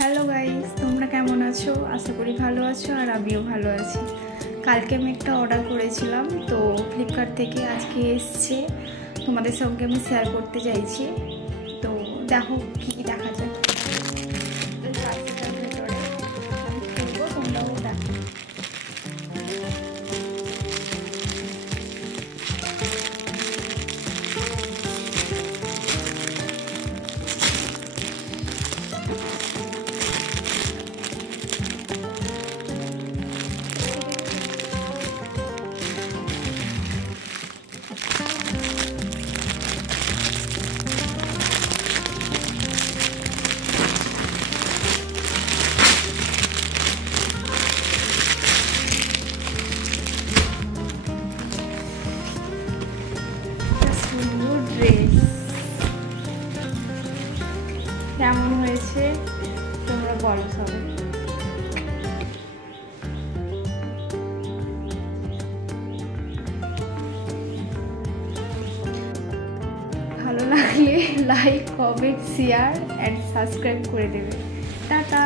Hello guys, তোমরা কেমন আছো? আশা করি ভালো আছো আর আমিও ভালো আছি। কালকে আমি একটা অর্ডার করেছিলাম, তো ফ্লিপকার্ট থেকে আজকে এসছে। তোমাদের সঙ্গে আমি শেয়ার করতে চাইছি। তো দেখো কী কী দেখা যায় ভেতরে। আমি খুলবো, তোমরাও দেখো। ড্রেস কেমন হয়েছে তোমরা বলো সবাই। ভালো লাগলে like, comment, share and subscribe করে দেবে। টাটা।